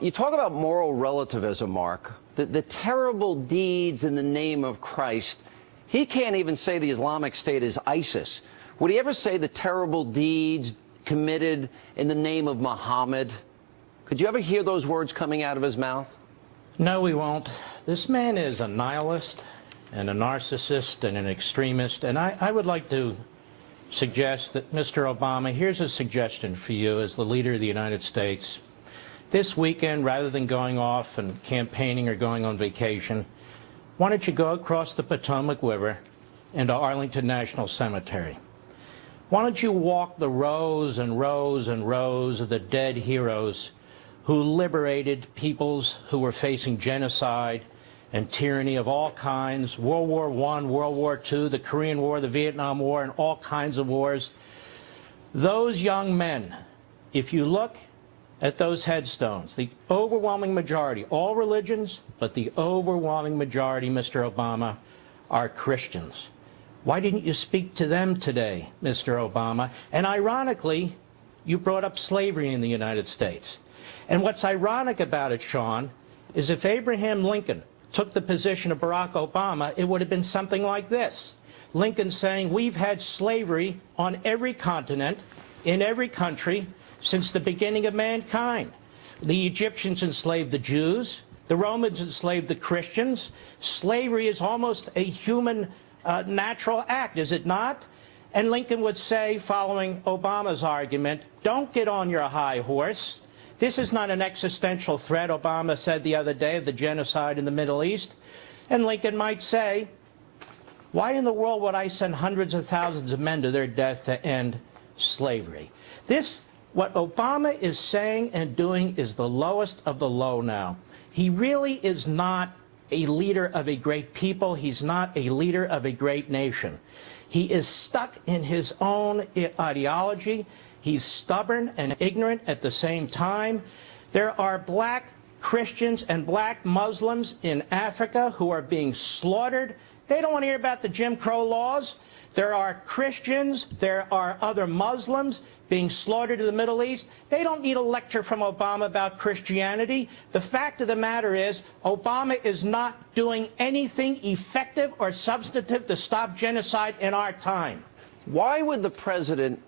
You talk about moral relativism, Mark. The terrible deeds in the name of Christ. He can't even say the Islamic State is ISIS. Would he ever say the terrible deeds committed in the name of Muhammad? Could you ever hear those words coming out of his mouth? No, we won't. This man is a nihilist and a narcissist and an extremist, and I would like to suggest that, Mr. Obama, here's a suggestion for you as the leader of the United States. This weekend, rather than going off and campaigning or going on vacation, why don't you go across the Potomac River into Arlington National Cemetery? Why don't you walk the rows and rows and rows of the dead heroes who liberated peoples who were facing genocide and tyranny of all kinds, World War I, World War II, the Korean War, the Vietnam War, and all kinds of wars. Those young men, if you look at those headstones, the overwhelming majority, all religions, but the overwhelming majority, Mr. Obama, are Christians. Why didn't you speak to them today, Mr. Obama? And ironically, you brought up slavery in the United States. And what's ironic about it, Sean, is if Abraham Lincoln took the position of Barack Obama, it would have been something like this. Lincoln saying, we've had slavery on every continent, in every country, since the beginning of mankind. The Egyptians enslaved the Jews. The Romans enslaved the Christians. Slavery is almost a human natural act, is it not? And Lincoln would say, following Obama's argument, don't get on your high horse. This is not an existential threat, Obama said the other day, of the genocide in the Middle East. And Lincoln might say, why in the world would I send hundreds of thousands of men to their death to end slavery? What Obama is saying and doing is the lowest of the low now. He really is not a leader of a great people. He's not a leader of a great nation. He is stuck in his own ideology. He's stubborn and ignorant at the same time. There are black Christians and black Muslims in Africa who are being slaughtered. They don't want to hear about the Jim Crow laws. There are Christians, there are other Muslims being slaughtered in the Middle East. They don't need a lecture from Obama about Christianity. The fact of the matter is, Obama is not doing anything effective or substantive to stop genocide in our time. Why would the president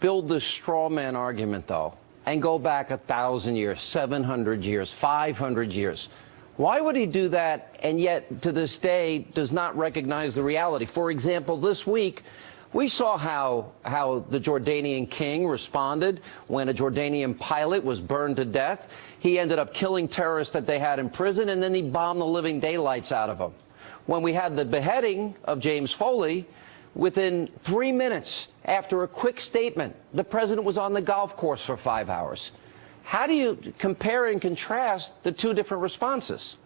build this straw man argument, though, and go back 1,000 years, 700 years, 500 years? Why would he do that and yet, to this day, does not recognize the reality? For example, this week, we saw how the Jordanian king responded when a Jordanian pilot was burned to death. He ended up killing terrorists that they had in prison, and then he bombed the living daylights out of them. When we had the beheading of James Foley, within 3 minutes after a quick statement, the president was on the golf course for 5 hours. How do you compare and contrast the two different responses?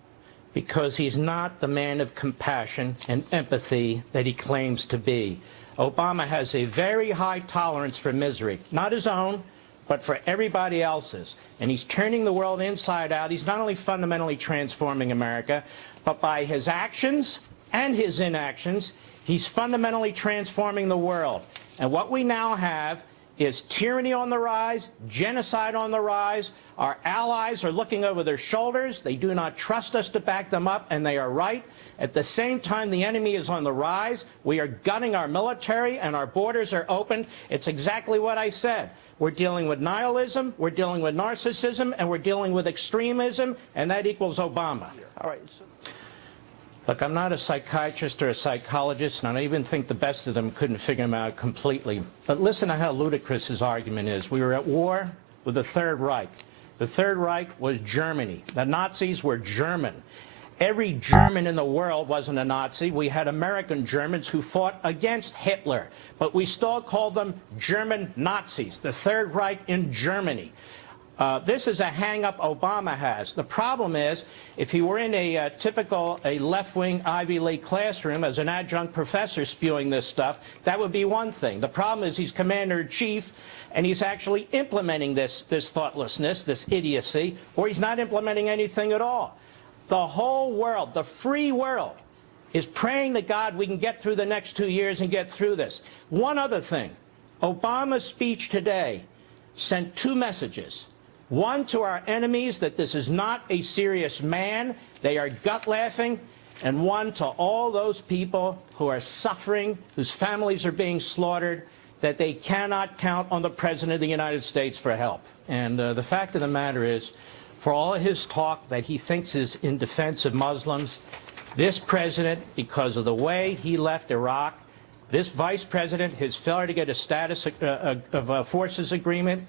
Because he's not the man of compassion and empathy that he claims to be. Obama has a very high tolerance for misery, not his own, but for everybody else's. And he's turning the world inside out. He's not only fundamentally transforming America, but by his actions and his inactions, he's fundamentally transforming the world. And what we now have is tyranny on the rise, genocide on the rise. Our allies are looking over their shoulders. They do not trust us to back them up, and they are right. At the same time, the enemy is on the rise. We are gunning our military, and our borders are open. It's exactly what I said. We're dealing with nihilism, we're dealing with narcissism, and we're dealing with extremism, and that equals Obama. All right. Look, I'm not a psychiatrist or a psychologist, and I even think the best of them couldn't figure him out completely. But listen to how ludicrous his argument is. We were at war with the Third Reich. The Third Reich was Germany. The Nazis were German. Every German in the world wasn't a Nazi. We had American Germans who fought against Hitler, but we still called them German Nazis, the Third Reich in Germany. This is a hang-up Obama has. The problem is, if he were in a typical left-wing Ivy League classroom as an adjunct professor spewing this stuff, that would be one thing. The problem is he's commander-in-chief, and he's actually implementing this thoughtlessness, this idiocy, or he's not implementing anything at all. The whole world, the free world, is praying to God we can get through the next 2 years and get through this. One other thing. Obama's speech today sent two messages. One to our enemies, that this is not a serious man, they are gut-laughing, and one to all those people who are suffering, whose families are being slaughtered, that they cannot count on the President of the United States for help. And the fact of the matter is, for all of his talk that he thinks is in defense of Muslims, this president, because of the way he left Iraq, this vice president, his failure to get a status of a forces agreement,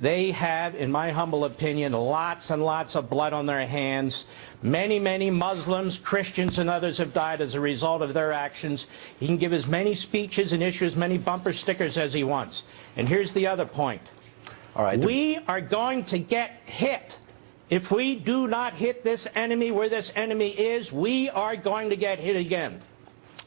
they have, in my humble opinion, lots and lots of blood on their hands. Many, many Muslims, Christians, and others have died as a result of their actions. He can give as many speeches and issue as many bumper stickers as he wants. And here's the other point. All right. We are going to get hit. If we do not hit this enemy where this enemy is, we are going to get hit again.